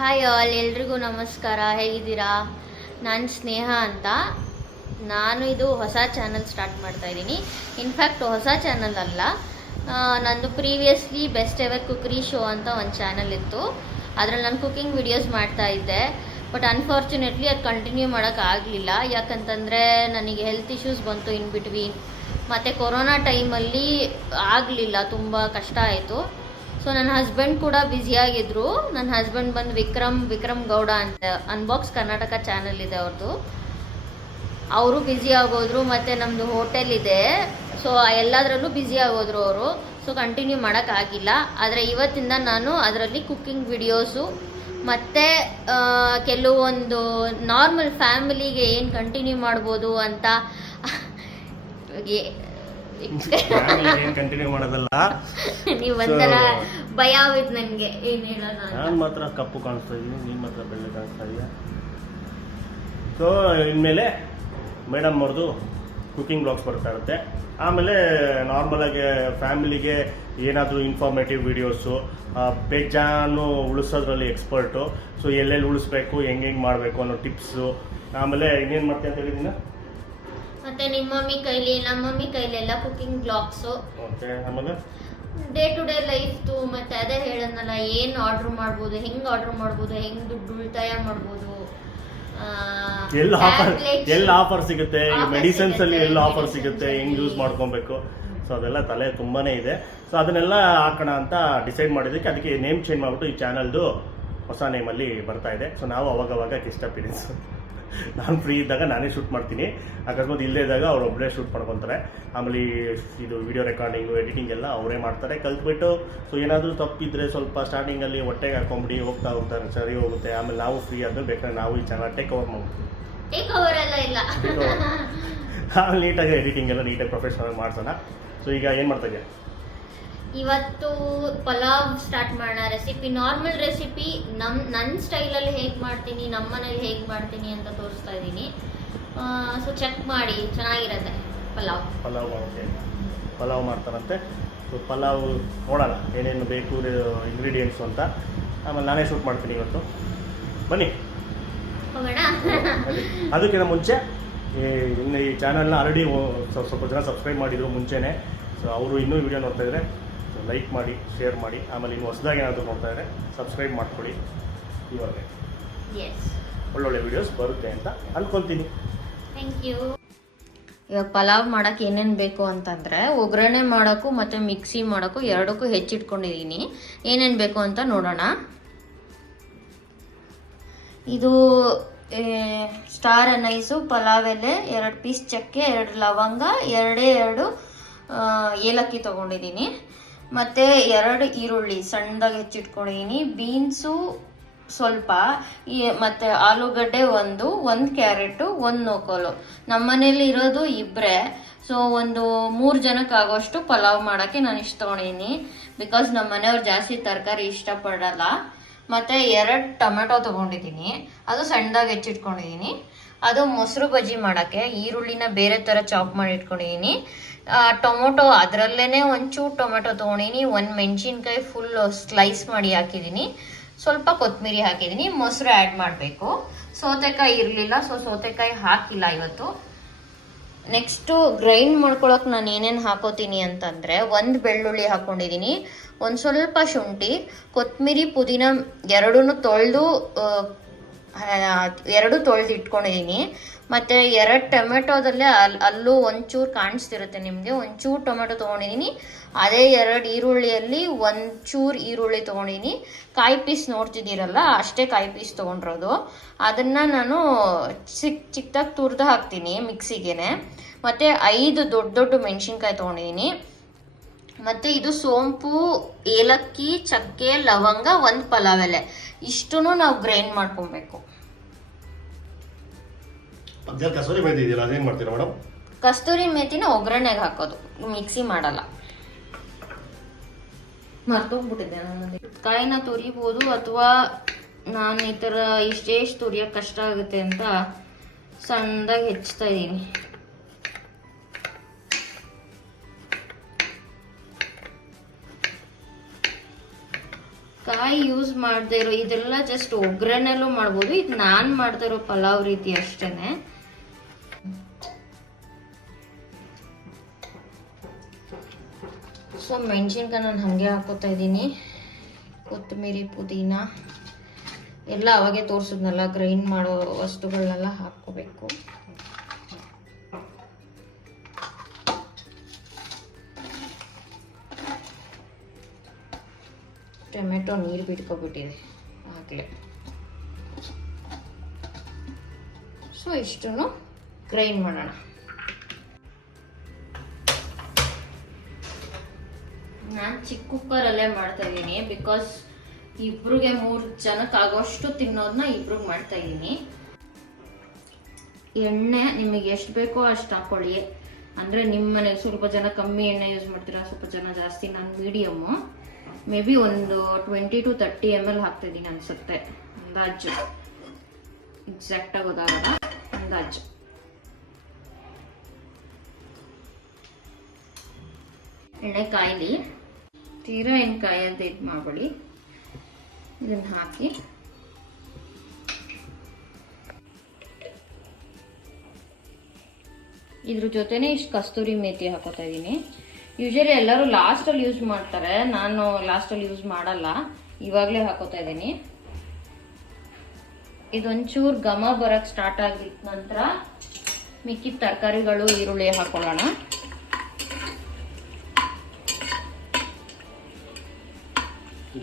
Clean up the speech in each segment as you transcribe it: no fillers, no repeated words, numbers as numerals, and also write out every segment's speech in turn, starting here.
Hi all, ಎಲ್ರಿಗೂ ನಮಸ್ಕಾರ. ಹೇಗಿದ್ದೀರಾ? ನಾನು ಸ್ನೇಹ ಅಂತ. ನಾನು ಇದು ಹೊಸ ಚಾನಲ್ ಸ್ಟಾರ್ಟ್ ಮಾಡ್ತಾ ಇದ್ದೀನಿ. ಇನ್ಫ್ಯಾಕ್ಟ್ ಹೊಸ ಚಾನಲ್ ಅಲ್ಲ, ನಂದು previously best ever cookery show ಅಂತ ಒಂದು ಚಾನಲ್ ಇತ್ತು. ಅದರಲ್ಲಿ ನಾನು ಕುಕ್ಕಿಂಗ್ ವಿಡಿಯೋಸ್ ಮಾಡ್ತಾ ಇದ್ದೆ. ಬಟ್ ಅನ್ಫಾರ್ಚುನೇಟ್ಲಿ ಅದು ಕಂಟಿನ್ಯೂ ಮಾಡೋಕ್ಕಾಗಲಿಲ್ಲ. ಯಾಕಂತಂದರೆ ನನಗೆ ಹೆಲ್ತ್ ಇಶ್ಯೂಸ್ ಬಂತು ಇನ್ ಬಿಟ್ವೀನ್. ಮತ್ತು ಕೊರೋನಾ ಟೈಮಲ್ಲಿ ಆಗಲಿಲ್ಲ, ತುಂಬ ಕಷ್ಟ ಆಯಿತು. ಸೊ ನನ್ನ ಹಸ್ಬೆಂಡ್ ಕೂಡ ಬ್ಯುಸಿಯಾಗಿದ್ದರು. ನನ್ನ ಹಸ್ಬೆಂಡ್ ಬಂದು ವಿಕ್ರಮ್ ಗೌಡ ಅಂತ ಅನ್ಬಾಕ್ಸ್ ಕರ್ನಾಟಕ ಚಾನಲ್ ಇದೆ ಅವ್ರದ್ದು. ಅವರು ಬ್ಯುಸಿ ಆಗೋದ್ರು. ಮತ್ತು ನಮ್ಮದು ಹೋಟೆಲ್ ಇದೆ, ಸೊ ಎಲ್ಲದರಲ್ಲೂ ಬ್ಯುಸಿ ಆಗೋದ್ರು ಅವರು. ಸೊ ಕಂಟಿನ್ಯೂ ಮಾಡೋಕ್ಕಾಗಿಲ್ಲ. ಆದರೆ ಇವತ್ತಿಂದ ನಾನು ಅದರಲ್ಲಿ ಕುಕ್ಕಿಂಗ್ ವಿಡಿಯೋಸು ಮತ್ತು ಕೆಲವೊಂದು ನಾರ್ಮಲ್ ಫ್ಯಾಮಿಲಿಗೆ ಏನು ಕಂಟಿನ್ಯೂ ಮಾಡ್ಬೋದು ಅಂತ ಕಂಟಿನ್ಯೂ ಮಾಡೋದಲ್ಲ. ನೀವು ಒಂಥರ ಭಯ ಆಗೋಯ್ತು ನನಗೆ ಏನು ಹೇಳೋಣ. ನಾನು ಮಾತ್ರ ಕಪ್ಪು ಕಾಣಿಸ್ತಾ ಇದ್ದೀನಿ, ನೀನು ಮಾತ್ರ ಬೆಳ್ಳೆ ಕಾಣಿಸ್ತಾ ಇದೆಯಾ. ಸೊ ಇನ್ಮೇಲೆ ಮೇಡಮ್ ಅವ್ರದ್ದು ಕುಕಿಂಗ್ ಬ್ಲಾಗ್ಸ್ ಬರ್ತಾ ಇರುತ್ತೆ. ಆಮೇಲೆ ನಾರ್ಮಲಾಗಿ ಫ್ಯಾಮಿಲಿಗೆ ಏನಾದರೂ ಇನ್ಫಾರ್ಮೇಟಿವ್ ವೀಡಿಯೋಸು, ಬೇಜಾನು ಉಳಿಸೋದ್ರಲ್ಲಿ ಎಕ್ಸ್ಪರ್ಟು. ಸೊ ಎಲ್ಲೆಲ್ಲಿ ಉಳಿಸ್ಬೇಕು, ಹೆಂಗೆ ಮಾಡಬೇಕು ಅನ್ನೋ ಟಿಪ್ಸು. ಆಮೇಲೆ ಇನ್ನೇನು ಮಾಡ್ತೀಯ ಅಂತ ಹೇಳಿದ್ದೀನ. ಮತ್ತೆ ನಿಮ್ಮ ಮಮ್ಮಿ ಕೈಲಿ, ನಮ್ಮ ಮಮ್ಮಿ ಕೈಲೆಲ್ಲ ಕುಕಿಂಗ್ ಬ್ಲಾಗ್ಸು. ಓಕೆ. ಆಮೇಲೆ ಡೇ ಟು ಡೇ ಲೈಫ್ದು. ಮತ್ತೆ ಅದೇ ಹೇಳೋದಲ್ಲ, ಏನು ಆರ್ಡ್ರ್ ಮಾಡ್ಬೋದು, ಹೆಂಗೆ ಆರ್ಡ್ರ್ ಮಾಡ್ಬೋದು, ಹೆಂಗೆ ದುಡ್ಡು ಉಳಿತಾಯ ಮಾಡ್ಬೋದು, ಎಲ್ಲ ಆಫರ್ ಸಿಗುತ್ತೆ, ಮೆಡಿಸಿನ್ಸ್ ಅಲ್ಲಿ ಎಲ್ಲ ಆಫರ್ ಸಿಗುತ್ತೆ, ಹೆಂಗೆ ಯೂಸ್ ಮಾಡ್ಕೊಬೇಕು. ಸೊ ಅದೆಲ್ಲ ತಲೆ ತುಂಬಾನೇ ಇದೆ. ಸೊ ಅದನ್ನೆಲ್ಲ ಹಾಕೋಣ ಅಂತ ಡಿಸೈಡ್ ಮಾಡಿದ್ದಕ್ಕೆ ಅದಕ್ಕೆ ನೇಮ್ ಚೇಂಜ್ ಮಾಡಿಬಿಟ್ಟು ಈ ಚಾನಲ್ದು ಹೊಸ ನೇಮಲ್ಲಿ ಬರ್ತಾ ಇದೆ. ಸೊ ನಾವು ಅವಾಗವಾಗ ಕಿಸ್ಟಪೀರಿಯನ್ಸ್ ನಾನು ಫ್ರೀ ಇದ್ದಾಗ ನಾನೇ ಶೂಟ್ ಮಾಡ್ತೀನಿ. ಅಕಸ್ಮಾತ್ ಇಲ್ಲದೇ ಇದ್ದಾಗ ಅವ್ರು ಒಬ್ಬರೇ ಶೂಟ್ ಮಾಡ್ಕೊತಾರೆ. ಆಮೇಲೆ ಇದು ವಿಡಿಯೋ ರೆಕಾರ್ಡಿಂಗು, ಎಡಿಟಿಂಗ್ ಎಲ್ಲ ಅವರೇ ಮಾಡ್ತಾರೆ ಕಲ್ತ್ಬಿಟ್ಟು. ಸೊ ಏನಾದರೂ ತಪ್ಪಿದ್ರೆ ಸ್ವಲ್ಪ ಸ್ಟಾರ್ಟಿಂಗಲ್ಲಿ ಹೊಟ್ಟೆಗೆ ಹಾಕೊಂಬಿಡಿ, ಹೋಗ್ತಾ ಹೋಗ್ತಾರೆ, ಸರಿ ಹೋಗುತ್ತೆ. ಆಮೇಲೆ ನಾವು ಫ್ರೀ ಆದ್ಮೇಲೆ ಬೇಕಾದ್ರೆ ನಾವು ಈ ಚಾನಲ್ ಟೇಕ್ ಓವರ್ ಮಾಡ್ತೀವಿ. ಆಮೇಲೆ ನೀಟಾಗಿ ಎಡಿಟಿಂಗ್ ಎಲ್ಲ ನೀಟಾಗಿ ಪ್ರೊಫೆಷನಲ್ ಮಾಡ್ಸೋಣ. ಸೊ ಈಗ ಏನು ಮಾಡ್ತಾ ಇದೆಯಾ? ಇವತ್ತು ಪಲಾವ್ ಸ್ಟಾರ್ಟ್ ಮಾಡೋಣ. ರೆಸಿಪಿ ನಾರ್ಮಲ್ ರೆಸಿಪಿ, ನನ್ನ ಸ್ಟೈಲಲ್ಲಿ ಹೇಗೆ ಮಾಡ್ತೀನಿ, ನಮ್ಮ ಮನೇಲಿ ಹೇಗೆ ಮಾಡ್ತೀನಿ ಅಂತ ತೋರಿಸ್ತಾ ಇದ್ದೀನಿ. ಸೊ ಚೆಕ್ ಮಾಡಿ, ಚೆನ್ನಾಗಿರುತ್ತೆ. ಪಲಾವ್ ಮಾಡ್ತಾರಂತೆ. ಸೊ ಪಲಾವ್ ನೋಡೋಣ ಏನೇನು ಬೇಕು ಇಂಗ್ರೀಡಿಯೆಂಟ್ಸು ಅಂತ. ಆಮೇಲೆ ನಾನೇ ಶೂಟ್ ಮಾಡ್ತೀನಿ ಇವತ್ತು. ಬನ್ನಿ ಹೋಗೋಣ. ಅದಕ್ಕಿಂತ ಮುಂಚೆ ಇನ್ನು ಈ ಚಾನಲ್ನ ಆಲ್ರೆಡಿ ಸ್ವಲ್ಪ ಜನ ಸಬ್ಸ್ಕ್ರೈಬ್ ಮಾಡಿದರು ಮುಂಚೆನೇ. ಸೊ ಅವರು ಇನ್ನೂ ವಿಡಿಯೋ ನೋಡ್ತಾ ಇದ್ದಾರೆ, ಲೈಕ್ ಮಾಡಿ, ಶೇರ್ ಮಾಡಿ. ಆಮೇಲೆ ಇನ್ನು ಹೊಸದಾಗಿ ಏನಾದರೂ ನೋಡ್ತಾ ಇದ್ದಾರೆ ಸಬ್ಸ್ಕ್ರೈಬ್ ಮಾಡ್ಕೊಳ್ಳಿ. ಇವಾಗ ಒಳ್ಳೊಳ್ಳೆ ವಿಡಿಯೋಸ್ ಬರುತ್ತೆ ಅಂತ ಅನ್ಕೊತೀನಿ. Thank you. ಇವಾಗ ಪಲಾವ್ ಮಾಡೋಕ್ಕೆ ಏನೇನು ಬೇಕು ಅಂತಂದರೆ, ಒಗ್ಗರಣೆ ಮಾಡೋಕ್ಕೂ ಮತ್ತು ಮಿಕ್ಸಿ ಮಾಡೋಕ್ಕೂ ಎರಡಕ್ಕೂ ಹೆಚ್ಚಿಟ್ಕೊಂಡಿದ್ದೀನಿ. ಏನೇನು ಬೇಕು ಅಂತ ನೋಡೋಣ. ಇದು ಸ್ಟಾರ್ ಅನೈಸು, ಪಲಾವ್ ಎಲೆ, 2 ಪೀಸ್ ಚಕ್ಕೆ, 2 ಲವಂಗ, 2 ಏಲಕ್ಕಿ ತೊಗೊಂಡಿದ್ದೀನಿ. ಮತ್ತು 2 ಈರುಳ್ಳಿ ಸಣ್ಣದಾಗಿ ಹೆಚ್ಚಿಟ್ಕೊಂಡಿದ್ದೀನಿ. ಬೀನ್ಸು ಸ್ವಲ್ಪ, ಮತ್ತು ಆಲೂಗಡ್ಡೆ 1 ಕ್ಯಾರೆಟು, 1 ನೋಕೋಲು. ನಮ್ಮ ಮನೇಲಿ ಇರೋದು ಇಬ್ಬರೇ. ಸೊ ಒಂದು 3 ಜನಕ್ಕೆ ಆಗೋಷ್ಟು ಪಲಾವ್ ಮಾಡೋಕ್ಕೆ ನಾನು ಇಷ್ಟ ತೊಗೊಂಡಿದ್ದೀನಿ. ಬಿಕಾಸ್ ನಮ್ಮ ಮನೆಯವ್ರು ಜಾಸ್ತಿ ತರಕಾರಿ ಇಷ್ಟಪಡಲ್ಲ. ಮತ್ತು 2 ಟೊಮೆಟೊ ತೊಗೊಂಡಿದ್ದೀನಿ, ಅದು ಸಣ್ಣದಾಗಿ ಹೆಚ್ಚಿಟ್ಕೊಂಡಿದ್ದೀನಿ. ಅದು ಮೊಸರು ಬಜ್ಜಿ ಮಾಡೋಕ್ಕೆ ಈರುಳ್ಳಿನ ಬೇರೆ ಥರ ಚಾಪ್ ಮಾಡಿ ಇಟ್ಕೊಂಡಿದ್ದೀನಿ. ಟೊಮೊಟೊ ಅದರಲ್ಲೇ ಒಂಚೂರು ಟೊಮೆಟೊ ತೊಗೊಂಡಿದ್ದೀನಿ. 1 ಮೆಣಸಿನ್ಕಾಯಿ ಫುಲ್ ಸ್ಲೈಸ್ ಮಾಡಿ ಹಾಕಿದ್ದೀನಿ. ಸ್ವಲ್ಪ ಕೊತ್ತಂಬರಿ ಹಾಕಿದ್ದೀನಿ. ಮೊಸರು ಆ್ಯಡ್ ಮಾಡಬೇಕು. ಸೌತೆಕಾಯಿ ಇರಲಿಲ್ಲ, ಸೊ ಸೌತೆಕಾಯಿ ಹಾಕಿಲ್ಲ ಇವತ್ತು. ನೆಕ್ಸ್ಟು ಗ್ರೈಂಡ್ ಮಾಡ್ಕೊಳಕ್ಕೆ ನಾನು ಏನೇನು ಹಾಕೋತೀನಿ ಅಂತಂದರೆ, 1 ಬೆಳ್ಳುಳ್ಳಿ ಹಾಕ್ಕೊಂಡಿದ್ದೀನಿ, ಒಂದು ಸ್ವಲ್ಪ ಶುಂಠಿ, ಕೊತ್ತಂಬರಿ, ಪುದೀನ ಎರಡೂ ತೊಳೆದು ಇಟ್ಕೊಂಡಿದ್ದೀನಿ. ಮತ್ತು 2 ಟೊಮೆಟೊದಲ್ಲೇ ಅಲ್ಲೂ ಒಂಚೂರು ಕಾಣಿಸ್ತಿರುತ್ತೆ ನಿಮಗೆ, ಒಂಚೂರು ಟೊಮೆಟೊ ತೊಗೊಂಡಿದ್ದೀನಿ. ಅದೇ 2 ಈರುಳ್ಳಿಯಲ್ಲಿ ಒಂಚೂರು ಈರುಳ್ಳಿ ತೊಗೊಂಡಿದ್ದೀನಿ. ಕಾಯಿ ಪೀಸ್ ನೋಡ್ತಿದ್ದೀರಲ್ಲ, ಅಷ್ಟೇ ಕಾಯಿ ಪೀಸ್ ತೊಗೊಂಡಿರೋದು. ಅದನ್ನು ನಾನು ಚಿಕ್ಕದಾಗಿ ತುರಿದು ಹಾಕ್ತೀನಿ ಮಿಕ್ಸಿಗೆ. ಮತ್ತು 5 ದೊಡ್ಡ ಮೆಣಸಿನ್ಕಾಯಿ ತೊಗೊಂಡಿದ್ದೀನಿ. ಮತ್ತು ಇದು ಸೋಂಪು, ಏಲಕ್ಕಿ, ಚಕ್ಕೆ, ಲವಂಗ, 1 ಪಲಾವ್ ಎಲೆ. ಇಷ್ಟೂ ನಾವು ಗ್ರೈಂಡ್ ಮಾಡ್ಕೊಬೇಕು. ಕಸ್ತೂರಿ ಮೇಥಿ ಇದೆಯಲ್ಲ, ಅದೇನು ಮಾಡ್ತೀರಾ ಮೇಡಮ್? ಕಸ್ತೂರಿ ಮೇಥಿನ ಒಗ್ಗರಣೆಗೆ ಹಾಕೋದು, ಮಿಕ್ಸಿ ಮಾಡಲ್ಲ. ಮರ್ತೋಗ್ಬಿಟ್ಟಿದ್ದೆ ನಾನು. ಕಾಯಿನ ತುರಿಬೋದು, ಅಥವಾ ನಾನು ಈ ಥರ ಇಷ್ಟೇಷ್ಟು ತುರಿಯೋಕ್ಕೆ ಕಷ್ಟ ಆಗುತ್ತೆ ಅಂತ ಸಣ್ಣದಾಗಿ ಹೆಚ್ಚ್ತಾ ಇದ್ದೀನಿ. ಕಾಯಿ ಯೂಸ್ ಮಾಡದೇ ಇರೋ ಇದೆಲ್ಲ ಜಸ್ಟ್ ಒಗ್ಗರಣೆಲ್ಲೂ ಮಾಡ್ಬೋದು. ಇದು ನಾನು ಮಾಡ್ತಾ ಇರೋ ಪಲಾವ್ ರೀತಿ ಅಷ್ಟೇನೆ. ಸೊ ಮೆಣಸಿನ್ಕಾಯಿ ನಾನು ಹಾಗೆ ಹಾಕೋತಾ ಇದ್ದೀನಿ. ಕೊತ್ತಂಬರಿ, ಪುದೀನ ಎಲ್ಲ ಅವಾಗೆ ತೋರಿಸಿದ್ನಲ್ಲ, ಗ್ರೈಂಡ್ ಮಾಡೋ ವಸ್ತುಗಳನ್ನೆಲ್ಲ ಹಾಕ್ಕೋಬೇಕು. ಟೊಮೆಟೊ ನೀರು ಬಿಟ್ಕೊಬಿಟ್ಟಿದೆ ಆಗಲೇ. ಸೊ ಇಷ್ಟನ್ನು ಗ್ರೈಂಡ್ ಮಾಡೋಣ. ನಾನು ಚಿಕ್ಕ ಕುಕ್ಕರಲ್ಲೇ ಮಾಡ್ತಾ ಇದ್ದೀನಿ, ಬಿಕಾಸ್ ಇಬ್ರಿಗೆ 3 ಜನಕ್ಕೆ ಆಗೋಷ್ಟು ತಿನ್ನೋದನ್ನ ಇಬ್ರಿಗೆ ಮಾಡ್ತಾ ಇದ್ದೀನಿ. ಎಣ್ಣೆ ನಿಮಗೆ ಎಷ್ಟು ಬೇಕೋ ಅಷ್ಟು ಹಾಕೊಳ್ಳಿ. ಅಂದರೆ ನಿಮ್ಮ ಮನೆಗೆ ಸ್ವಲ್ಪ ಜನ ಕಮ್ಮಿ ಎಣ್ಣೆ ಯೂಸ್ ಮಾಡ್ತೀರಾ, ಸ್ವಲ್ಪ ಜನ ಜಾಸ್ತಿ. ನಾನು ಮೀಡಿಯಮ್ಮು ಮೇ ಬಿ ಒಂದು 20 to 30 ml ಹಾಕ್ತಿದ್ದೀನಿ ಅನ್ಸುತ್ತೆ, ಅಂದಾಜು. ಎಕ್ಸಾಕ್ಟಾಗಿ ಗೊತ್ತಾಗಲ್ಲ, ಅಂದಾಜು. ಎಣ್ಣೆ ಕಾಯಿಲಿ, ತೀರಾ ಏನು ಕಾಯಂತ ಇದು ಮಾಡಬೇಡಿ. ಇದನ್ನು ಹಾಕಿ ಇದ್ರ ಜೊತೆನೆ ಇಷ್ಟು ಕಸ್ತೂರಿ ಮೇಥಿ ಹಾಕೋತಾ ಇದ್ದೀನಿ. ಯೂಶಲಿ ಎಲ್ಲರೂ ಲಾಸ್ಟಲ್ಲಿ ಯೂಸ್ ಮಾಡ್ತಾರೆ, ನಾನು ಲಾಸ್ಟಲ್ಲಿ ಯೂಸ್ ಮಾಡಲ್ಲ, ಇವಾಗಲೇ ಹಾಕೋತಾ ಇದ್ದೀನಿ. ಇದೊಂಚೂರು ಘಮ ಬರೋಕ್ಕೆ ಸ್ಟಾರ್ಟ್ ಆಗಿದ ನಂತರ ಮಿಕ್ಕಿದ ತರಕಾರಿಗಳು, ಈರುಳ್ಳಿ ಹಾಕೊಳ್ಳೋಣ.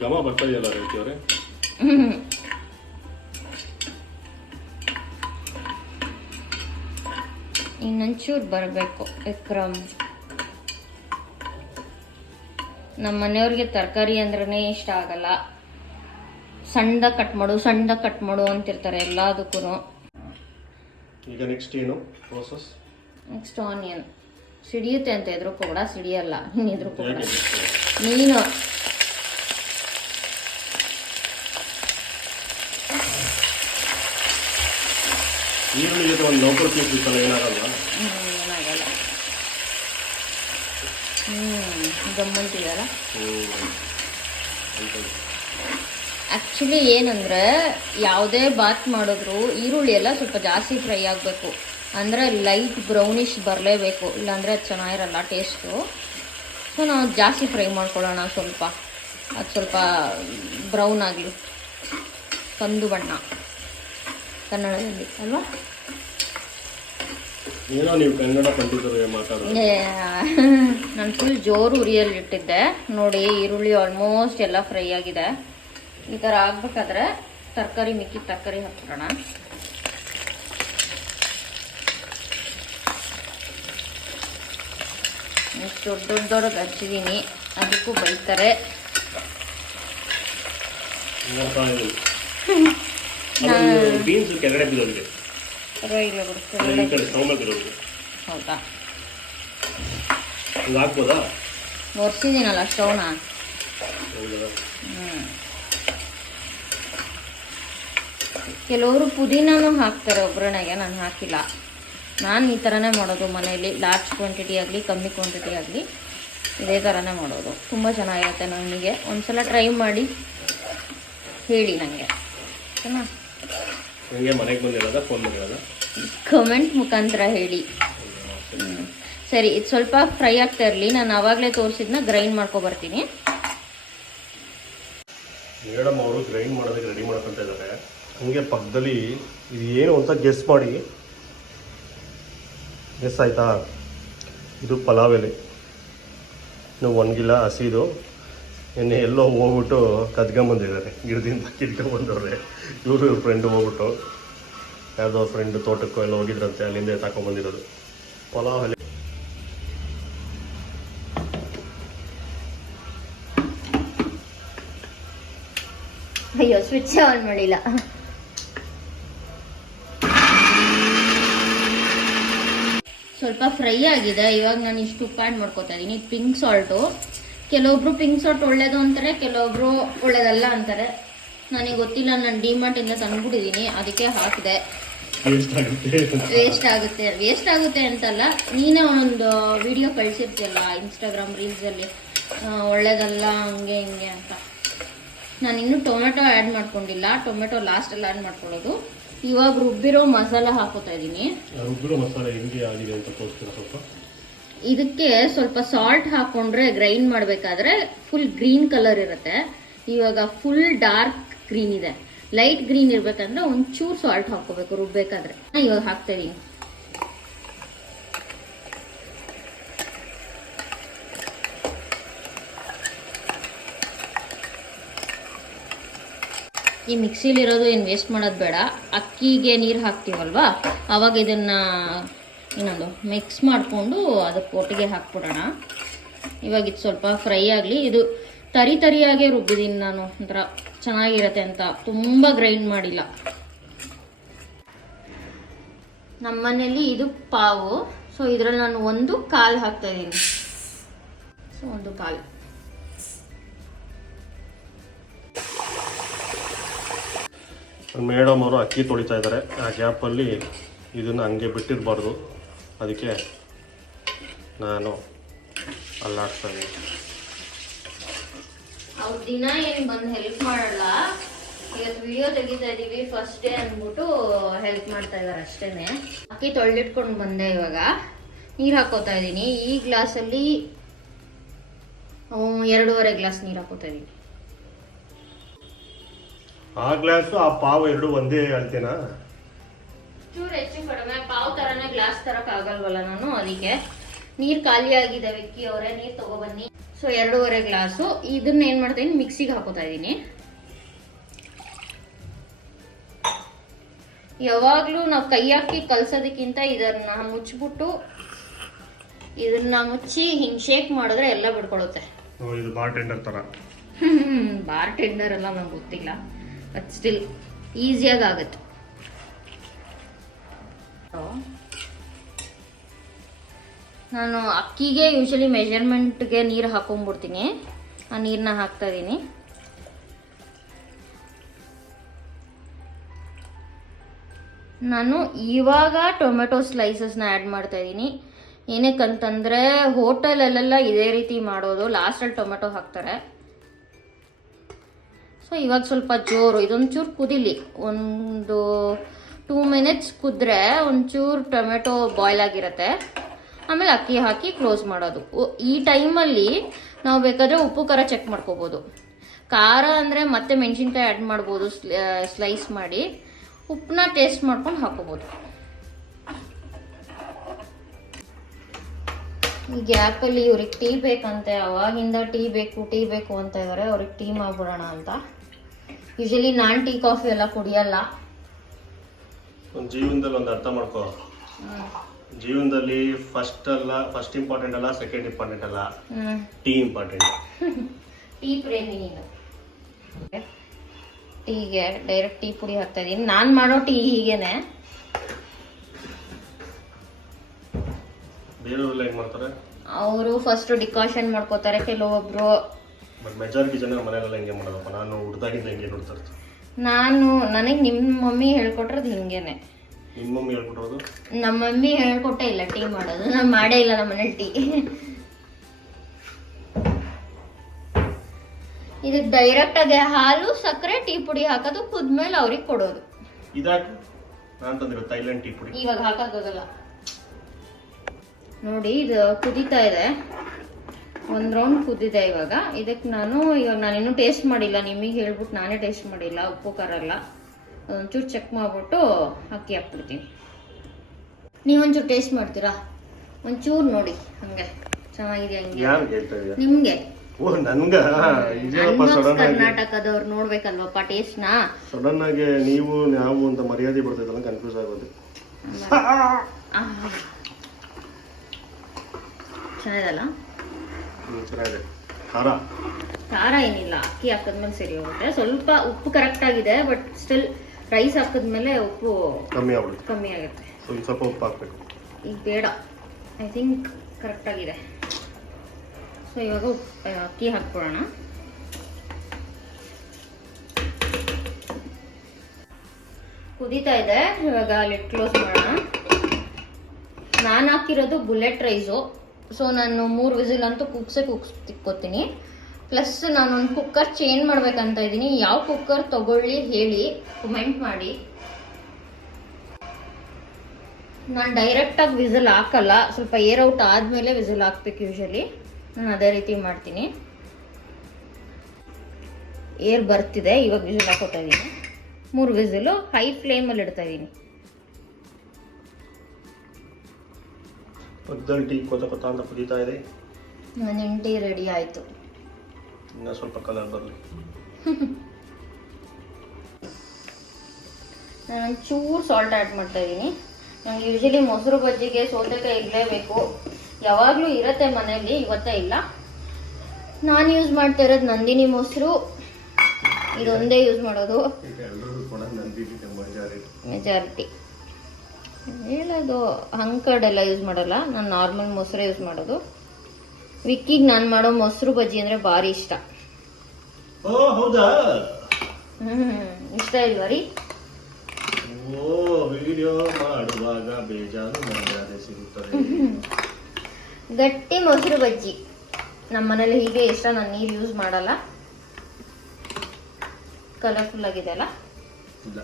ಘಮ ಬರ್ತಾ ಇದೆಯಲ್ಲ ರೇವತಿ ಅವರೇ? ಇನ್ನೊಂಚೂರು ಬರಬೇಕು. ವಿಕ್ರಮ್, ನಮ್ಮ ಮನೆಯವ್ರಿಗೆ ತರಕಾರಿ ಅಂದ್ರೇ ಇಷ್ಟ ಆಗಲ್ಲ. ಸಣ್ಣದಾಗಿ ಕಟ್ ಮಾಡು ಅಂತಿರ್ತಾರೆ ಎಲ್ಲದಕ್ಕೂ. ಈಗ ನೆಕ್ಸ್ಟ್ ಏನು ಪ್ರೋಸೆಸ್? Next onion. ಸಿಡಿಯುತ್ತೆ ಅಂತ ಎದುರುಕೋಬೇಡ, ಸಿಡಿಯಲ್ಲ. ನೀನು ಎದುರುಕೋಬೇಡ. ನೀನು ಈರುಳ್ಳಿ ಜೊತೆ ಒಂದು ಲೋಕಲ್ ಪೀಸ್ ಇತ್ತಲ್ಲ, ಏನಾಗಲ್ಲ? ಏನಾಗಲ್ಲ. ಗಮ್ಮಂತಿದಲ್ಲ. ಆ್ಯಕ್ಚುಲಿ ಏನಂದರೆ ಯಾವುದೇ ಬಾತ್ ಮಾಡಿದ್ರು ಈರುಳ್ಳಿ ಎಲ್ಲ ಸ್ವಲ್ಪ ಜಾಸ್ತಿ ಫ್ರೈ ಆಗಬೇಕು. ಅಂದರೆ ಲೈಟ್ ಬ್ರೌನಿಶ್ ಬರಲೇಬೇಕು, ಇಲ್ಲಾಂದರೆ ಅದು ಚೆನ್ನಾಗಿರಲ್ಲ ಟೇಸ್ಟು. ಸೊ ನಾವು ಜಾಸ್ತಿ ಫ್ರೈ ಮಾಡ್ಕೊಳ್ಳೋಣ ಸ್ವಲ್ಪ. ಅದು ಸ್ವಲ್ಪ ಬ್ರೌನ್ ಆಗಲಿ, ಕಂದು ಬಣ್ಣ ಕನ್ನಡದಲ್ಲಿ ಅಲ್ವಾ? ಏನೋ ನೀವು ಕನ್ನಡ ಪಂಡಿತರು ಮಾತಾಡೋದು. ನಾನು ಫುಲ್ ಜೋರು ಉರಿಯಲ್ಲಿ ಇಟ್ಟಿದ್ದೆ ನೋಡಿ. ಈರುಳ್ಳಿ ಆಲ್ಮೋಸ್ಟ್ ಎಲ್ಲ ಫ್ರೈ ಆಗಿದೆ. ಈ ಥರ ಆಗ್ಬೇಕಾದ್ರೆ ಮಿಕ್ಕಿದ ತರಕಾರಿ ಹಾಕೋಣ. ಇಷ್ಟು ದೊಡ್ಡದು ಹಚ್ಚಿದ್ದೀನಿ, ಅದಕ್ಕೂ ಬೈತಾರೆ. ಬೀನ್ಸ್ ಕೆಳಗಡೆ ಬಿಡೋದಿದೆ, ಪರವಾಗಿಲ್ಲ ಈ ಕಡೆ ಸೌಮ್ಯ ಬಿಡೋದಿದೆ. ಹೌದಾ? ಹಂಗೆ ಹಾಕ್ಬೋದಾ? ಒರೆಸಿದ್ದೀನಲ್ಲ ಸ್ಟವ್ನ. ಕೆಲವರು ಪುದೀನೂ ಹಾಕ್ತಾರೆ ಒಗ್ಗರಣೆಗೆ, ನಾನು ಹಾಕಿಲ್ಲ. ನಾನು ಈ ಥರನೇ ಮಾಡೋದು ಮನೆಯಲ್ಲಿ. ಲಾರ್ಜ್ ಕ್ವಾಂಟಿಟಿ ಆಗಲಿ ಕಮ್ಮಿ ಕ್ವಾಂಟಿಟಿ ಆಗಲಿ ಇದೇ ಥರನೇ ಮಾಡೋದು. ತುಂಬ ಚೆನ್ನಾಗಿರುತ್ತೆ. ನನಗೆ ಒಂದ್ಸಲ ಟ್ರೈ ಮಾಡಿ ಹೇಳಿ ನನಗೆ, ಓಕೆನಾ? ನನಗೆ ಮನೆಗೆ ಬಂದಿರೋದ, ಫೋನ್ ಮಾಡಿರೋದ, ಕಮೆಂಟ್ ಮುಖಾಂತರ ಹೇಳಿ. ಸರಿ, ಇದು ಸ್ವಲ್ಪ ಫ್ರೈ ಆಗ್ತಾ ಇರಲಿ. ನಾನು ಆವಾಗಲೇ ತೋರಿಸಿದ್ನ ಗ್ರೈಂಡ್ ಮಾಡ್ಕೊಬರ್ತೀನಿ. ಮೇಡಮ್ ಅವರು ಗ್ರೈಂಡ್ ಮಾಡೋದಕ್ಕೆ ರೆಡಿ ಮಾಡ್ಕೊತ ಇದ್ದಾರೆ. ಹಂಗೆ ಪಕ್ಕದಲ್ಲಿ ಇದು ಏನು ಅಂತ ಗೆಸ್ ಮಾಡಿ. ಗೆಸ್ ಆಯಿತಾ? ಇದು ಪಲಾವ್ ಎಲೆ. ಇನ್ನು ಒಣಗಿಲ್ಲ, ಹಸಿದು. ಎಣ್ಣೆ ಎಲ್ಲೋ ಹೋಗ್ಬಿಟ್ಟು ಕದ್ಕೊಂಬಂದಿದ್ದಾರೆ, ಗಿಡದಿಂದ ಕಿತ್ಕೊಂಡ್ಬಂದವ್ರೆ. ಇವ್ರ ಫ್ರೆಂಡು ಹೋಗ್ಬಿಟ್ಟು ಯಾವುದೋ ಫ್ರೆಂಡ್ ತೋಟಕ್ಕೋ ಎಲ್ಲ ಹೋಗಿದ್ರಂತೆ, ಅಲ್ಲಿಂದ ತಗೊಂಬಂದಿರೋದು ಪಲಾವ್ ಎಲೆ. ಅಯ್ಯೋ, ಸ್ವಿಚ್ ಆನ್ ಮಾಡಿಲ್ಲ. ಸ್ವಲ್ಪ ಫ್ರೈ ಆಗಿದೆ. ಇವಾಗ ನಾನು ಇಷ್ಟು ಉಪ್ಪು ಆ್ಯಡ್ ಮಾಡ್ಕೊತಾ ಇದ್ದೀನಿ. Pink salt. ಕೆಲವೊಬ್ರು ಪಿಂಕ್ ಸಾಲ್ಟ್ ಒಳ್ಳೇದು ಅಂತಾರೆ, ಕೆಲವೊಬ್ರು ಒಳ್ಳೇದಲ್ಲ ಅಂತಾರೆ. ನನಗೆ ಗೊತ್ತಿಲ್ಲ, ನಾನು ಡಿಮಾರ್ಟಿಂದ ತಂದ್ಬಿಟ್ಟಿದ್ದೀನಿ, ಅದಕ್ಕೆ ಹಾಕಿದೆ. ವೇಸ್ಟ್ ಆಗುತ್ತೆ ಅಂತಲ್ಲ, ನೀನೇ ಒಂದು ವಿಡಿಯೋ ಕಳಿಸಿರ್ತೀಯಲ್ಲ ಇನ್ಸ್ಟಾಗ್ರಾಮ್ ರೀಲ್ಸಲ್ಲಿ, ಒಳ್ಳೇದಲ್ಲ ಹಂಗೆ ಹಿಂಗೆ ಅಂತ. ನಾನು ಇನ್ನೂ ಟೊಮೆಟೊ ಆ್ಯಡ್ ಮಾಡ್ಕೊಂಡಿಲ್ಲ, ಟೊಮೆಟೊ ಲಾಸ್ಟಲ್ಲಿ ಆ್ಯಡ್ ಮಾಡ್ಕೊಳ್ಳೋದು. ಇವಾಗ ರುಬ್ಬಿರೋ ಮಸಾಲ ಹಾಕೋತಾ ಇದ್ದೀನಿ. ರುಬ್ಬಿರೋ ಮಸಾಲೆ ಹೆಂಗೆ ಆಗಿದೆ ಅಂತ ತೋರಿಸ್ತೀರಾ ಸ್ವಲ್ಪ? ಇದಕ್ಕೆ ಸ್ವಲ್ಪ ಸಾಲ್ಟ್ ಹಾಕೊಂಡ್ರೆ ಗ್ರೈಂಡ್ ಮಾಡಬೇಕಾದ್ರೆ ಫುಲ್ ಗ್ರೀನ್ ಕಲರ್ ಇರುತ್ತೆ. ಇವಾಗ ಫುಲ್ ಡಾರ್ಕ್ ಗ್ರೀನ್ ಇದೆ. ಲೈಟ್ ಗ್ರೀನ್ ಇರ್ಬೇಕಂದ್ರೆ ಒಂಚೂರು ಸಾಲ್ಟ್ ಹಾಕೋಬೇಕು ರುಬ್ಬೇಕಾದ್ರೆ. ಇವಾಗ ಹಾಕ್ತಾ ಇದೀನಿ. ಈ ಮಿಕ್ಸಿಲಿರೋದು ಏನು ವೇಸ್ಟ್ ಮಾಡೋದು ಬೇಡ. ಅಕ್ಕಿಗೆ ನೀರು ಹಾಕ್ತೀವಲ್ವಾ, ಆವಾಗ ಇದನ್ನು ಇನ್ನೊಂದು ಮಿಕ್ಸ್ ಮಾಡಿಕೊಂಡು ಅದಕ್ಕೆ ಒಟ್ಟಿಗೆ ಹಾಕ್ಬಿಡೋಣ. ಇವಾಗ ಇದು ಸ್ವಲ್ಪ ಫ್ರೈ ಆಗಲಿ. ಇದು ತರಿಯಾಗೇ ರುಬ್ಬಿದ್ದೀನಿ ನಾನು, ಒಂಥರ ಚೆನ್ನಾಗಿರತ್ತೆ ಅಂತ, ತುಂಬ ಗ್ರೈಂಡ್ ಮಾಡಿಲ್ಲ. ನಮ್ಮನೇಲಿ ಇದು ಪಾವು. ಸೊ ಇದರಲ್ಲಿ ನಾನು 1 ಕಾಲು ಹಾಕ್ತಾ ಇದ್ದೀನಿ. ಸೊ 1 ಕಾಲು. ಮೇಡಮ್ ಅವರು ಅಕ್ಕಿ ತೊಳಿತಾ ಇದ್ದಾರೆ. ಆ ಗ್ಯಾಪಲ್ಲಿ ಇದನ್ನು ಹಂಗೆ ಬಿಟ್ಟಿರಬಾರ್ದು, ಅದಕ್ಕೆ ನಾನು ಅಲ್ಲಾಡ್ತಾ ಇದ್ದೀನಿ. ಅವ್ರು ದಿನ ಏನು ಬಂದು ಹೆಲ್ಪ್ ಮಾಡಲ್ಲ. ಇವತ್ತು ವಿಡಿಯೋ ತೆಗಿತಾ ಇದ್ದೀವಿ, ಫಸ್ಟ್ ಡೇ ಅಂದ್ಬಿಟ್ಟು ಹೆಲ್ಪ್ ಮಾಡ್ತಾ ಇದ್ದಾರೆ ಅಷ್ಟೇನೆ. ಅಕ್ಕಿ ತೊಳೆದಿಟ್ಕೊಂಡು ಬಂದೆ. ಇವಾಗ ನೀರು ಹಾಕೋತಾ ಇದ್ದೀನಿ. ಈ ಗ್ಲಾಸಲ್ಲಿ 2.5 ಗ್ಲಾಸ್ ನೀರು ಹಾಕೋತಾ ಇದ್ದೀನಿ. ಆ ಗ್ಲಾಸು ಆ ಪಾವು 2 ಒಂದೇ ಅಳ್ತೇನಾ? ಚೂರು ಹೆಚ್ಚು ಕಡಿಮೆ ಪಾವ್ ತರನೇ ಗ್ಲಾಸ್ ತರಕ್ ಆಗಲ್ವಲ್ಲ ನಾನು, ಅದಕ್ಕೆ ನೀರು ಖಾಲಿ ಆಗಿದೆ. ವಿಕ್ಕಿ ಅವರೇ ನೀರು ತಗೊಬನ್ನಿ. So 2.5 glass. ಇದನ್ನ ಏನ್ ಮಾಡ್ತಾ ಇದೀನಿ, ಮಿಕ್ಸಿಗೆ ಹಾಕೋತಾ ಇದ್ದೀನಿ. ಯಾವಾಗ್ಲೂ ನಾವು ಕೈ ಹಾಕಿ ಕಲ್ಸೋದಕ್ಕಿಂತ ಇದನ್ನ ಮುಚ್ಚಿಬಿಟ್ಟು ಇದನ್ನ ಮುಚ್ಚಿ ಹಿಂಗ್ ಶೇಕ್ ಮಾಡಿದ್ರೆ ಎಲ್ಲ ಬಿಡ್ಕೊಳುತ್ತೆ. ಇದು ಬಾರ್ ಟೆಂಡರ್ ತರ. ಬಾರ್ ಟೆಂಡರ್ ಎಲ್ಲ ನಂಗೆ ಗೊತ್ತಿಲ್ಲ, ಬಟ್ ಸ್ಟಿಲ್ ಈಸಿಯಾಗಿ ಆಗುತ್ತೆ. ನಾನು ಅಕ್ಕಿಗೆ ಯೂಶಲಿ ಮೆಜರ್ಮೆಂಟ್ಗೆ ನೀರು ಹಾಕೊಂಡ್ಬಿಡ್ತೀನಿ. ಆ ನೀರನ್ನ ಹಾಕ್ತಾ ಇದ್ದೀನಿ. ನಾನು ಇವಾಗ ಟೊಮೆಟೊ ಸ್ಲೈಸಸ್ನ ಆ್ಯಡ್ ಮಾಡ್ತಾ ಇದ್ದೀನಿ. ಏನಕ್ಕಂತಂದರೆ ಹೋಟೆಲಲ್ಲೆಲ್ಲ ಇದೇ ರೀತಿ ಮಾಡೋದು, ಲಾಸ್ಟಲ್ಲಿ ಟೊಮೆಟೊ ಹಾಕ್ತಾರೆ. ಸೊ ಇವಾಗ ಸ್ವಲ್ಪ ಜೋರು ಇದೊಂಚೂರು ಕುದಿಲಿ. ಒಂದು 2 ಮಿನಿಟ್ಸ್ ಕುದ್ರೆ ಒಂಚೂರು ಟೊಮೆಟೊ ಬಾಯ್ಲ್ ಆಗಿರುತ್ತೆ. ಆಮೇಲೆ ಅಕ್ಕಿ ಹಾಕಿ ಕ್ಲೋಸ್ ಮಾಡೋದು. ಈ ಟೈಮಲ್ಲಿ ನಾವು ಬೇಕಾದರೆ ಉಪ್ಪು ಖಾರ ಚೆಕ್ ಮಾಡ್ಕೋಬೋದು. ಖಾರ ಅಂದರೆ ಮತ್ತೆ ಮೆಣಸಿನ್ಕಾಯಿ ಆ್ಯಡ್ ಮಾಡ್ಬೋದು, ಸ್ಲೈಸ್ ಮಾಡಿ. ಉಪ್ಪನ್ನ ಟೇಸ್ಟ್ ಮಾಡ್ಕೊಂಡು ಹಾಕೋಬೋದು. ಈ ಗ್ಯಾಪಲ್ಲಿ ಇವ್ರಿಗೆ ಟೀ ಬೇಕಂತೆ, ಅವಾಗಿಂದ ಟೀ ಬೇಕು ಅಂತ ಇದ್ದಾರೆ. ಅವ್ರಿಗೆ ಟೀ ಮಾಡ್ಬಿಡೋಣ ಅಂತ. ಯೂಶಲಿ ನಾನು ಟೀ ಕಾಫಿ ಎಲ್ಲ ಕುಡಿಯಲ್ಲ. ಒಂದು ಜೀವನದಲ್ಲಿ ಒಂದು ಅರ್ಥ ಮಾಡ್ಕೋ, ಜೀವನದಲ್ಲಿ ಫಸ್ಟ್ ಇಂಪಾರ್ಟೆಂಟ್ ಅಲ್ಲ, ಸೆಕೆಂಡ್ ಇಂಪಾರ್ಟೆಂಟ್ ಅಲ್ಲ, ಟೀ ಇಂಪಾರ್ಟೆಂಟ್. ಟೀ ಪ್ರೇಮಿ ನೀನು. ಟೀಗೆ ಡೈರೆಕ್ಟ್ ಟೀ ಪುಡಿ ಹಾಕ್ತಾ ಇದೀನಿ. ನಾನು ಮಾಡೋ ಟೀ ಹೀಗೇನೆ. ಬೇರೆಯವರೆಲ್ಲ ಹೆಂಗ್ ಮಾಡ್ತಾರೆ? ಅವರು ಫಸ್ಟ್ ಡಿಕಾಷನ್ ಮಾಡ್ಕೋತಾರೆ ಕೆಲವೊಬ್ರು. ಬಟ್ ಮೆಜಾರಿಟಿ ಜನ ಮನೆಯಲ್ಲ ಹೆಂಗೆ ಮಾಡೋದಪ್ಪ. ನಾನು ಹುಡ್ದಾಗಿಂದ ಹೆಂಗೆ ನೋಡ್ತಾರೆ. ನನಗೆ ನಿಮ್ಮ ಮಮ್ಮಿ ಹೇಳ್ಕೊಟ್ರದ್ದು ಹಿಂಗೇನೆ. ನಿಮ್ಮ ಮಮ್ಮಿ ಹೇಳ್ಕೊಟ್ರೋದು? ನಮ್ಮ ಮಮ್ಮಿ ಹೇಳ್ಕೊಟ್ಟೇ ಇಲ್ಲ ಟೀ ಮಾಡೋದು. ನಾನು ಮಾಡೇ ಇಲ್ಲ ನಮ್ಮ ಮನೇಲಿ ಟೀ. ಇದಕ್ಕೆ ಡೈರೆಕ್ಟ್ ಆಗಿ ಹಾಲು, ಸಕ್ಕರೆ, ಟೀ ಪುಡಿ ಹಾಕೋದು, ಕುದ್ಮೇಲೆ ಅವ್ರಿಗೆ ಕೊಡೋದು. ಇದಾಕು ನಾನು ತಂದಿರೋ ಥೈಲ್ಯಾಂಡ್ ಟೀ ಪುಡಿ. ಇವಾಗ ಹಾಕೋಕ್ಕಾಗಲ್ಲ ನೋಡಿ. ಇದು ಕುದೀತಾ ಇದೆ, 1 ರೌಂಡ್ ಕುದ್ದಿದೆ. ಇವಾಗ ಇದಕ್ಕೆ ನಾನು ಇನ್ನೂ ಟೇಸ್ಟ್ ಮಾಡಿಲ್ಲ. ನಿಮಗೆ ಹೇಳ್ಬಿಟ್ಟು ನಾನೇ ಟೇಸ್ಟ್ ಮಾಡಿಲ್ಲ. ಉಪ್ಪು ಖಾರ ಎಲ್ಲ ಒಂಚೂರು ಚೆಕ್ ಮಾಡ್ಬಿಟ್ಟು ಅಕ್ಕಿ ಹಾಕ್ಬಿಡ್ತೀನಿ. ನೀವೊಂಚೂರು ಟೇಸ್ಟ್ ಮಾಡ್ತೀರಾ? ಒಂಚೂರು ನೋಡಿ, ಹಂಗೆ ಚೆನ್ನಾಗಿದೆ. ಹಂಗೆ ನಿಮ್ಗೆ ಕರ್ನಾಟಕದವ್ರು ನೋಡ್ಬೇಕಲ್ವಪ್ಪ ಟೇಸ್ಟ್ ನ. ಸಡನ್ ಆಗಿ ನಾವು ಅಂತ ಮರ್ಯಾದೆ ಬರ್ತೈತಲ್ಲ, ಕನ್ಫ್ಯೂಸ್ ಆಗೋದು. ಚೆನ್ನಾಗಿದಲ್ಲ? ಚೆನ್ನಾಗಿದೆ. ಖಾರ ಖಾರ ಏನಿಲ್ಲ, ಅಕ್ಕಿ ಹಾಕಿದ್ಮೇಲೆ ಸರಿ ಹೋಗುತ್ತೆ. ಸ್ವಲ್ಪ ಉಪ್ಪು ಕರೆಕ್ಟ್ ಆಗಿದೆ, ಬಟ್ ಸ್ಟಿಲ್ ರೈಸ್ ಹಾಕಿದ್ಮೇಲೆ ಉಪ್ಪು ಕಮ್ಮಿ ಆಗುತ್ತೆ. ಸ್ವಲ್ಪ ಉಪ್ಪು ಹಾಕ್ಬೇಕು. ಈಗ ಬೇಡ, ಐ ಥಿಂಕ್ ಕರೆಕ್ಟ್ ಆಗಿದೆ. ಸೊ ಇವಾಗ ಅಕ್ಕಿ ಹಾಕ್ಬಿಡೋಣ. ಕುದೀತಾ ಇದೆ. ಇವಾಗ ಲಿಡ್ ಕ್ಲೋಸ್ ಮಾಡೋಣ. ನಾನು ಹಾಕಿರೋದು ಬುಲೆಟ್ ರೈಸು. ಸೊ ನಾನು 3 ವಿಸಿಲ್ ಅಂತೂ ತಿಕ್ಕೋತೀನಿ. ಪ್ಲಸ್ ನಾನೊಂದು ಕುಕ್ಕರ್ ಚೇಂಜ್ ಮಾಡ್ಬೇಕಂತ ಇದ್ದೀನಿ. ಯಾವ ಕುಕ್ಕರ್ ತಗೊಳ್ಳಿ ಹೇಳಿ, ಕಮೆಂಟ್ ಮಾಡಿ. ನಾನು ಡೈರೆಕ್ಟಾಗಿ ವಿಸಿಲ್ ಹಾಕಲ್ಲ, ಸ್ವಲ್ಪ ಏರ್ ಔಟ್ ಆದಮೇಲೆ ವಿಸಿಲ್ ಹಾಕ್ಬೇಕು ಯೂಶಲಿ. ನಾನು ಅದೇ ರೀತಿ ಮಾಡ್ತೀನಿ. ಏರ್ ಬರ್ತಿದೆ, ಇವಾಗ ವಿಸಿಲ್ ಹಾಕೋತಾ ಇದ್ದೀನಿ. 3 ವಿಸಿಲು ಹೈ ಫ್ಲೇಮಲ್ಲಿ ಇಡ್ತಾ ಇದ್ದೀನಿ. ಪಕ್ಕದಲ್ಲಿ ಟೀ ಕೊತ ಕೊತ ಅಂತ ಕುದೀತಾ ಇದೆ. ನನ್ನ ಟೀ ರೆಡಿ ಆಯಿತು. ಇನ್ನೂ ಸ್ವಲ್ಪ ಕಲರ್ ಬರಲಿ. ನಾನು ಚೂರು ಸಾಲ್ಟ್ ಆ್ಯಡ್ ಮಾಡ್ತಾ ಇದ್ದೀನಿ. ನನಗೆ ಯೂಶಲಿ ಮೊಸರು ಬಜ್ಜಿಗೆ ಸೌತೆಕಾಯಿ ಇರಲೇಬೇಕು, ಯಾವಾಗಲೂ ಇರುತ್ತೆ ಮನೆಯಲ್ಲಿ, ಇವತ್ತೇ ಇಲ್ಲ. ನಾನು ಯೂಸ್ ಮಾಡ್ತಾ ಇರೋದು ನಂದಿನಿ ಮೊಸರು, ಇದೊಂದೇ ಯೂಸ್ ಮಾಡೋದು ಮೆಜಾರಿಟಿ. ಹೇಳೋದು ಅಂಕರ್ಡೆಲ್ಲ ಯೂಸ್ ಮಾಡಲ್ಲ, ನಾನು ನಾರ್ಮಲ್ ಮೊಸರು ಯೂಸ್ ಮಾಡೋದು. ವಿಕ್ಕಿಗೆ ನಾನು ಮಾಡೋ ಮೊಸರು ಬಜ್ಜಿ ಅಂದರೆ ಭಾರಿ ಇಷ್ಟ. ಓ ಹೌದಾ? ಇಷ್ಟ ಇಲ್ವಾ ರೀ? ಓ ವಿಡಿಯೋ ಮಾಡುವಾಗ ಬೇಜಾರು ಮರ್ಯಾದೆ ಸಿಗುತ್ತದೆ. ಗಟ್ಟಿ ಮೊಸರು ಬಜ್ಜಿ ನಮ್ಮ ಮನೇಲಿ ಹೀಗೆ ಇಷ್ಟ. ನಾನು ನೀರು ಯೂಸ್ ಮಾಡಲ್ಲ. ಕಲರ್ಫುಲ್ ಆಗಿದೆ ಅಲ್ಲ? ಇಲ್ಲ.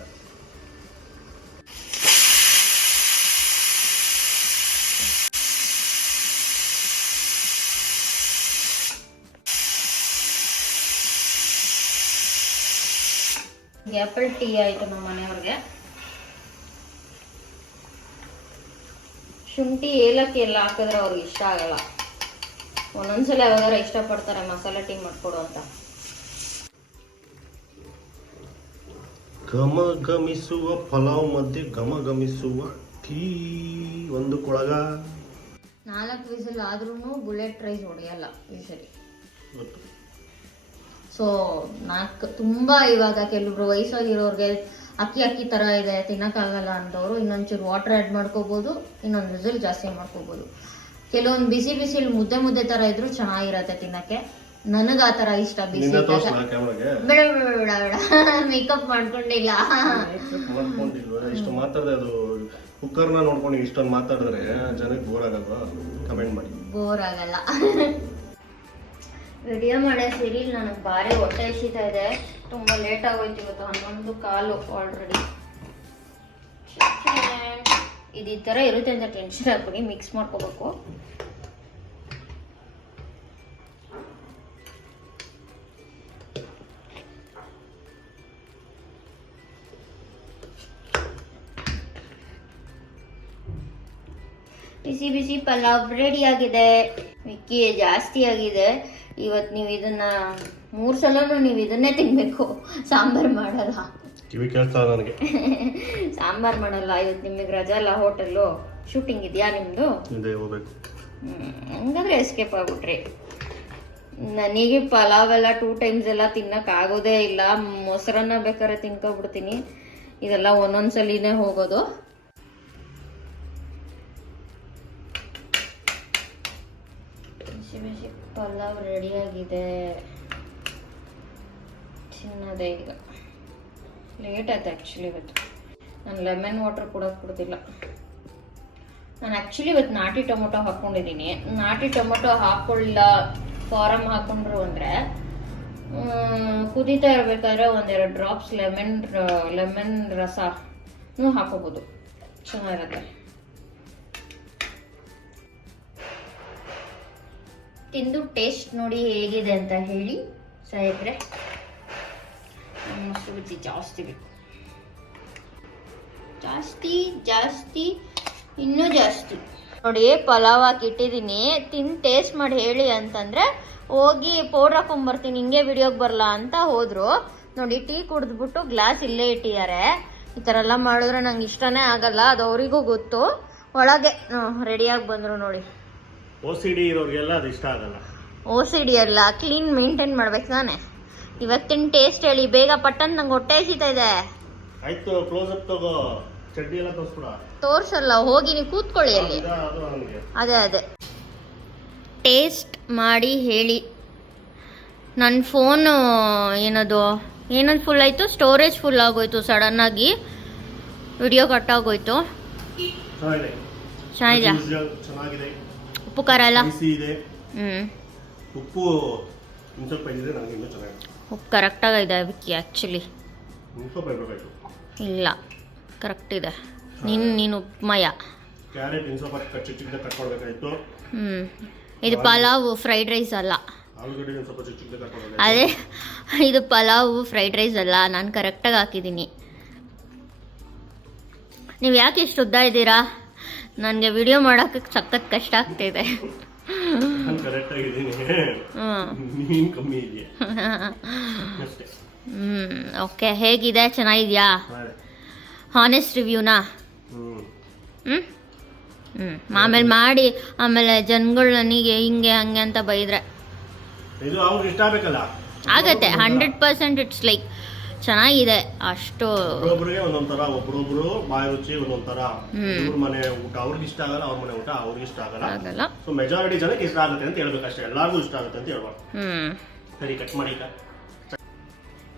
ಆ್ಯಪಲ್ ಟೀ ಆಯಿತು ನಮ್ಮ ಮನೆಯವ್ರಿಗೆ. ಶುಂಠಿ ಏಲಕ್ಕಿ ಎಲ್ಲ ಹಾಕಿದ್ರೆ ಅವ್ರಿಗೆ ಇಷ್ಟ ಆಗಲ್ಲ. ಒಂದೊಂದ್ಸಲ ಯಾವಾಗಾರ ಇಷ್ಟಪಡ್ತಾರೆ ಮಸಾಲೆ ಟೀ ಮಾಡ್ಕೊಡು ಅಂತ. ಘಮಿಸುವ ಪಲಾವ್ ಮಧ್ಯೆ ಘಮಿಸುವ ಟೀ ಒಂದು ಕೊಳಗ. 4 ವಿಸಿಲ್ ಆದ್ರೂ ಬುಲೆಟ್ ರೈಸ್ ಹೊಡೆಯಲ್ಲ ಯೂಶಲಿ. ಸೊ ತುಂಬ ಇವಾಗ ಕೆಲವರು ವಯಸ್ಸಾಗಿರೋರಿಗೆ ಅಕ್ಕಿ ಥರ ಇದೆ ತಿನ್ನೋಕ್ಕಾಗಲ್ಲ ಅಂದವರು ಇನ್ನೊಂಚೂರು ವಾಟರ್ ಆ್ಯಡ್ ಮಾಡ್ಕೋಬೋದು, ಇನ್ನೊಂದು ವಿಸಿಲ್ ಜಾಸ್ತಿ ಮಾಡ್ಕೋಬೋದು. ಕೆಲವೊಂದು ಬಿಸಿ ಮುದ್ದೆ ಥರ ಇದ್ರೂ ಚೆನ್ನಾಗಿರತ್ತೆ ತಿನ್ನಕ್ಕೆ. ನನಗೆ ಆ ಥರ ಇಷ್ಟ. ಬಿಸಿ ಬೇಡ ಮೇಕಪ್ ಮಾಡ್ಕೊಂಡಿಲ್ಲ. ಇಷ್ಟು ಮಾತಾಡಿದೆ, ಅದು ಕುಕ್ಕರ್ನ ನೋಡ್ಕೊಂಡು ಇಷ್ಟೊಂದು ಮಾತಾಡಿದ್ರೆ ಜನಕ್ಕೆ ಬೋರ್ ಆಗಲ್ವಾ? ಕಮೆಂಟ್ ಮಾಡಿ. ಬೋರ್ ಆಗಲ್ಲ. ವಿಡಿಯೋ ಮಾಡೋ ಸೀರಿಯಲ್ ನನಗೆ ಭಾರಿ ಹೊಟ್ಟೆ ಹಸಿತಾ ಇದೆ. ತುಂಬ ಲೇಟ್ ಆಗೋಯ್ತು ಇವತ್ತು, 11:15 ಆಲ್ರೆಡಿ. ಇದು ಈ ಥರ ಇರುತ್ತೆ ಅಂತ ಟೆನ್ಷನ್ ಹಾಕ್ಬಿಡಿ. ಮಿಕ್ಸ್ ಮಾಡ್ಕೋಬೇಕು. ಬಿಸಿ ಬಿಸಿ ಪಲಾವ್ ರೆಡಿ ಆಗಿದೆ. ವಿಕ್ಕಿ ಜಾಸ್ತಿ ಆಗಿದೆ ಇವತ್ತು. ನೀವು ಇದನ್ನ 3 ಸಲನೂ ನೀವು ಇದನ್ನೇ ತಿನ್ಬೇಕು, ಸಾಂಬಾರ್ ಮಾಡಲ್ಲ. ಕಿವಿ ಕೇಳ್ತಾ ನನಗೆ. ಸಾಂಬಾರ್ ಮಾಡಲ್ಲ ಇವತ್ತು. ನಿಮಗೆ ರಜಾ ಅಲ್ಲ, ಹೋಟೆಲ್ಲು ಶೂಟಿಂಗ್ ಇದೆಯಾ ನಿಮ್ಮದು? ಹೋಗ್ಬೇಕು. ಹಂಗಾದ್ರೆ ಎಸ್ಕೇಪ್ ಆಗ್ಬಿಟ್ರಿ. ನನಗೆ ಪಲಾವ್ ಎಲ್ಲ 2 ಟೈಮ್ಸ್ ಎಲ್ಲ ತಿನ್ನೋಕ್ಕಾಗೋದೇ ಇಲ್ಲ. ಮೊಸರನ್ನ ಬೇಕಾದ್ರೆ ತಿನ್ಕೊಬಿಡ್ತೀನಿ. ಇದೆಲ್ಲ ಒಂದೊಂದ್ಸಲಿನೇ ಹೋಗೋದು. ಬಿಸಿ ಬಿಸಿ ಪಲಾವ್ ರೆಡಿಯಾಗಿದೆ. ತಿನ್ನೋದೇ ಈಗ. ಲೇಟ್ ಆಯ್ತು ಆ್ಯಕ್ಚುಲಿ ಇವತ್ತು. ನಾನು ಲೆಮನ್ ವಾಟರ್ ಕೊಡೋದಿಲ್ಲ. ನಾನು ಆ್ಯಕ್ಚುಲಿ ಇವತ್ತು ನಾಟಿ ಟೊಮೊಟೊ ಹಾಕ್ಕೊಂಡಿದ್ದೀನಿ. ನಾಟಿ ಟೊಮೊಟೊ ಹಾಕ್ಕೊಳ್ಳಿಲ್ಲ, ಫಾರಮ್ ಹಾಕ್ಕೊಂಡ್ರು ಅಂದರೆ ಕುದೀತಾ ಇರಬೇಕಾದ್ರೆ 1-2 ಡ್ರಾಪ್ಸ್ ಲೆಮನ್ ರಸನೂ ಹಾಕೋಬೋದು, ಚೆನ್ನಾಗಿರುತ್ತೆ. ತಿಂದು ಟೇಸ್ಟ್ ನೋಡಿ ಹೇಗಿದೆ ಅಂತ ಹೇಳಿ ಸಾಯಿದ್ರೆ. ಮೊಸರು ಬಜ್ಜಿ ಜಾಸ್ತಿ ಬೇಕು, ಜಾಸ್ತಿ ಇನ್ನೂ ಜಾಸ್ತಿ. ನೋಡಿ ಪಲಾವ್ ಹಾಕಿಟ್ಟಿದ್ದೀನಿ, ತಿಂದು ಟೇಸ್ಟ್ ಮಾಡಿ ಹೇಳಿ ಅಂತಂದರೆ ಹೋಗಿ ಪೌಡ್ರ್ ಹಾಕೊಂಬರ್ತೀನಿ, ಹಿಂಗೆ ವಿಡಿಯೋಗೆ ಬರಲ್ಲ ಅಂತ ಹೋದರು. ನೋಡಿ ಟೀ ಕುಡಿದ್ಬಿಟ್ಟು ಗ್ಲಾಸ್ ಇಲ್ಲೇ ಇಟ್ಟಿದ್ದಾರೆ. ಈ ಥರ ಎಲ್ಲ ಮಾಡಿದ್ರೆ ನಂಗೆ ಇಷ್ಟನೇ ಆಗಲ್ಲ, ಅದು ಅವರಿಗೂ ಗೊತ್ತು. ಒಳಗೆ ರೆಡಿಯಾಗಿ ಬಂದರು ನೋಡಿ. OCD ಇರೋರಿಗೆಲ್ಲ ಅದು ಇಷ್ಟ ಆಗಲ್ಲ. OCD ಅಲ್ಲ, ಕ್ಲೀನ್ ಮೇಂಟೈನ್ ಮಾಡ್ಬೇಕು ತಾನೆ. ಇವತ್ತಿನ ಟೇಸ್ಟ್ ಹೇಳಿ ಬೇಗ ಪಟ್ಟನ್, ನಂಗೆ ಹೊಟ್ಟೆ ಹಸಿತಾ ಇದೆ. ಆಯ್ತು, ಕ್ಲೋಸ್ ಅಪ್ ತಗೋ, ಚಡ್ಡಿ ಎಲ್ಲ ತೋರಿಸ್ಬಿಡ. ತೋರ್ಸಲ್ಲ, ಹೋಗಿ ನೀವು ಕೂತ್ಕೊಳ್ಳಿ ಅಲ್ಲಿ. ಅದೇ ಟೇಸ್ಟ್ ಮಾಡಿ ಹೇಳಿ. ನನ್ನ ಫೋನು ಏನದು ಫುಲ್ ಆಯಿತು, ಸ್ಟೋರೇಜ್ ಫುಲ್ ಆಗೋಯ್ತು ಸಡನ್ನಾಗಿ, ವಿಡಿಯೋ ಕಟ್ ಆಗೋಯ್ತು. ಚೆನ್ನಾಗಿದೆ. ಉಪ್ಪು ಖಾರ ಎಲ್ಲ ಇದೆ. ಉಪ್ಪು ಇನ್ನು ಸ್ವಲ್ಪ ಇದ್ರೆ ನನಗೆ ಇನ್ನೂ ಚೆನ್ನಾಗಿ ಉಪ್ಪು ಕರೆಕ್ಟಾಗಿದೆ ವಿಕ್ಕಿ ಆ್ಯಕ್ಚುಲಿ. ಇನ್ನು ಸ್ವಲ್ಪ ಇರಬೇಕಾಯ್ತು. ಇಲ್ಲ ಕರೆಕ್ಟ್ ಇದೆ. ನೀನು ಉಪ್ಪುಮಯ. ಕ್ಯಾರೆಟ್ ಇನ್ನು ಸ್ವಲ್ಪ ಚಿಕ್ಕ ಚಿಕ್ಕದಾಗಿ ಕಟ್ ಮಾಡಬೇಕಾಯ್ತು. ಇದು ಪಲಾವು ಫ್ರೈಡ್ ರೈಸ್ ಅಲ್ಲ. ಆಲೂಗಡ್ಡೆ ಇನ್ನು ಸ್ವಲ್ಪ ಚಿಕ್ಕ ಚಿಕ್ಕದಾಗಿ ಕಟ್ ಮಾಡಬೇಕಾಯ್ತು. ಅದೇ ಇದು ಪಲಾವು ಫ್ರೈಡ್ ರೈಸ್ ಅಲ್ಲ, ನಾನು ಕರೆಕ್ಟಾಗಿ ಹಾಕಿದ್ದೀನಿ. ನೀವು ಯಾಕೆ ಇಷ್ಟು ಉದ್ದ ಇದ್ದೀರಾ? ನನಗೆ ವಿಡಿಯೋ ಮಾಡೋಕ್ಕೆ ಸಖತ್ ಕಷ್ಟ ಆಗ್ತಿದೆ. ನಾನು ಕರೆಕ್ಟಾಗಿದ್ದೀನಿ, ನೀನು ಕಮ್ಮಿ ಇದೆಯಾ ಅಷ್ಟೇ. ಓಕೆ, ಹೇಗಿದೆ? ಚೆನ್ನಾಗಿದೆಯಾ? ಹಾನೆಸ್ಟ್ ರಿವ್ಯೂನಾ? ಆಮೇಲೆ ಮಾಡಿ ಆಮೇಲೆ ಜನಗಳು ನನಗೆ ಹಿಂಗೆ ಹಂಗೆ ಅಂತ ಬೈದ್ರೆ ಇದು ಅವ್ರಿಗೆ ಇಷ್ಟ ಆಗಬೇಕಲ್ಲ. ಆಗತ್ತೆ 100%. ಇಟ್ಸ್ ಲೈಕ್ ಚೆನ್ನಾಗಿದೆ ಅಷ್ಟು. ಒಬ್ಬೊಬ್ರಿಗೆ ಒಂದೊಂಥರ, ಒಬ್ರೊಬ್ರು ಬಾಯಿ ರುಚಿ ಒಂದೊಂಥರ. ಇವ್ರ ಮನೆ ಊಟ ಅವ್ರಿಗೆ ಇಷ್ಟ ಆಗಲ್ಲ, ಅವ್ರ ಮನೆ ಊಟ ಅವ್ರಿಗೆ ಇಷ್ಟ ಆಗಲ್ಲ. ಸೊ ಮೆಜಾರಿಟಿ ಜನಕ್ಕೆ ಇಷ್ಟ ಆಗುತ್ತೆ ಅಂತ ಹೇಳ್ಬೇಕಷ್ಟೇ, ಎಲ್ಲರಿಗೂ ಇಷ್ಟ ಆಗುತ್ತೆ ಅಂತ ಹೇಳ್ಬಾರ್ದು. ಸರಿ, ಕಟ್ ಮಾಡಿ.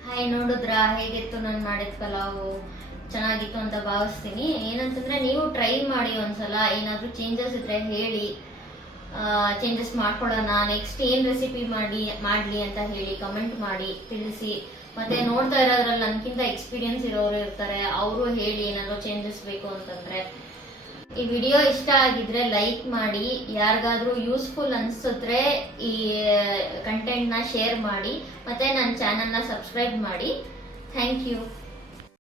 ಹಾಯ್, ನೋಡಿದ್ರಾ ಹೇಗಿತ್ತು ನಾನು ಮಾಡಿದ ಪಲಾವು? ಚೆನ್ನಾಗಿತ್ತು ಅಂತ ಭಾವಿಸ್ತೀನಿ. ಏನಂತಂದ್ರೆ ನೀವು ಟ್ರೈ ಮಾಡಿ ಒಂದ್ಸಲ. ಏನಾದರೂ ಚೇಂಜಸ್ ಇದ್ರೆ ಹೇಳಿ, ಚೇಂಜಸ್ ಮಾಡ್ಕೊಳ್ಳೋಣ. ನೆಕ್ಸ್ಟ್ ಏನು ರೆಸಿಪಿ ಮಾಡಲಿ ಅಂತ ಹೇಳಿ ಕಮೆಂಟ್ ಮಾಡಿ ತಿಳಿಸಿ. ಮತ್ತೆ ನೋಡ್ತಾ ಇರೋದ್ರಲ್ಲಿ ನನ್ಕಿಂತ ಎಕ್ಸ್ಪೀರಿಯನ್ಸ್ ಇರೋರು ಇರ್ತಾರೆ, ಅವರು ಹೇಳಿ ಏನಾದ್ರು ಚೇಂಜಸ್ ಬೇಕು ಅಂತಂದ್ರೆ. ಈ ವಿಡಿಯೋ ಇಷ್ಟ ಆಗಿದ್ರೆ ಲೈಕ್ ಮಾಡಿ, ಯಾರಿಗಾದ್ರೂ ಯೂಸ್ಫುಲ್ ಅನ್ಸಿದ್ರೆ ಈ ಕಂಟೆಂಟ್ನ ಶೇರ್ ಮಾಡಿ, ಮತ್ತೆ ನನ್ನ ಚಾನಲ್ನ ಸಬ್ಸ್ಕ್ರೈಬ್ ಮಾಡಿ. Thank you.